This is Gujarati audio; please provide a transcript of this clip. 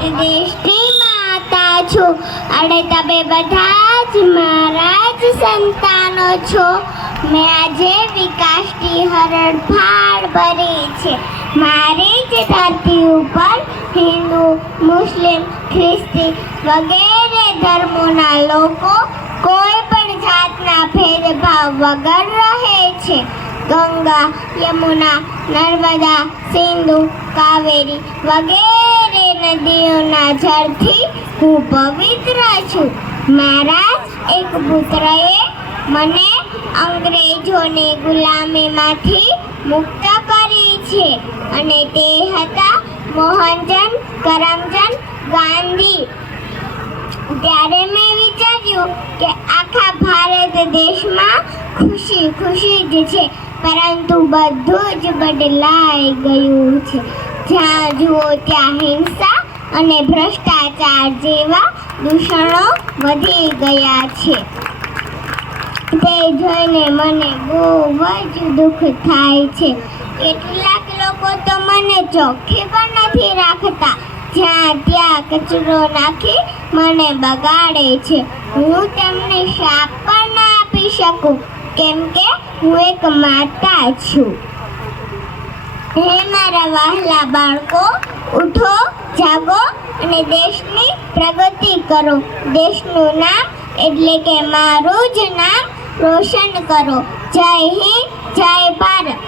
દેશની માતા છું, અને તમે બધા જ મારા જ સંતાનો છો. મેં આજે વિકાસની હરણફાળ ભરી છે. મારી જ ધરતી ઉપર હિન્દુ, મુસ્લિમ, ખ્રિસ્તી વગેરે ધર્મોના લોકો કોઈ પણ જાતના ભેદભાવ વગર રહે છે. ગંગા, યમુના, નર્મદા, સિંધુ, કાવેરી વગેરે નદીઓના જળથી હું પવિત્ર છું. મારા જ એક પુત્રએ મને અંગ્રેજોની ગુલામીમાંથી મુક્ત કરી છે, અને તે હતા મોહનચંદ કરમચંદ ગાંધી. ત્યારે મેં વિચાર્યું કે આખા ભારત દેશમાં ખુશી ખુશી જ છે, પરંતુ બધું જ બદલાઈ ગયું છે. જ્યાં જુઓ ત્યાં હિંસા અને ભ્રષ્ટાચાર જેવા દૂષણો વધી ગયા છે. તે જોઈને મને બહુ જ દુઃખ થાય છે. કેટલાક લોકો તો મને ચોખ્ખી પણ નથી રાખતા. જ્યાં ત્યાં કચરો નાખી મને બગાડે છે. હું તેમને શાપ પણ ના આપી શકું, કેમ કે હું એક માતા છું. હે મારા વહાલા બાળકો, ઉઠો, જાગો અને દેશની પ્રગતિ કરો. દેશનું નામ એટલે કે મારું જ નામ રોશન કરો. જય હિન્દ, જય ભારત.